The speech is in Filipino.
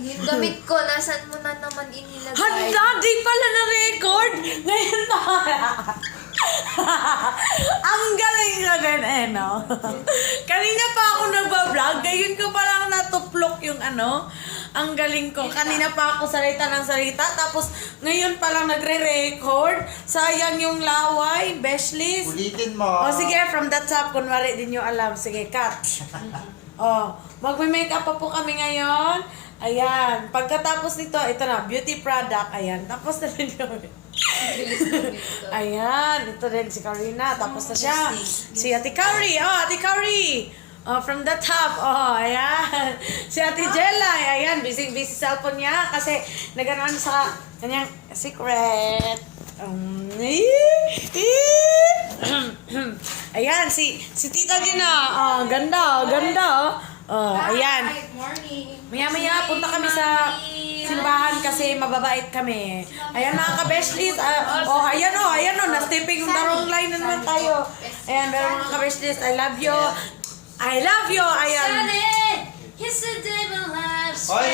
Yung damit ko, nasan mo na naman inilagay? Handa, di pala na-record! Ngayon na. Ang galing na din, no? Kanina pa ako nagbablog, ngayon ko palang natuplok yung ang galing ko. Kanina pa ako salita ng salita, tapos ngayon palang nagre-record. Sayang yung laway, Beshlys. Ulitin mo. O sige, from the top, kunwari din nyo alam. Sige, cut. Magme-makeup pa po kami ngayon. Ayan. Pagkatapos nito, ito na, beauty product. Ayan. Tapos na rin yun. Ayan. Ito din si Karina. Tapos na siya. Si Ate Kari. Ate Kari. From the top. Ayan. Si Ate Jella. Ayan. Busy cellphone niya. Kasi naganoan sa kanyang secret. Ayan. Si Tita Gina. Ganda. Ayan. Maya-maya, punta kami sa simbahan kasi mababait kami. Ayan mga ka-besties. Ayan o. Na-stepping yung darong line na naman tayo. Ayan, pero mga ka-besties, I love you. Ayan. Yesterday,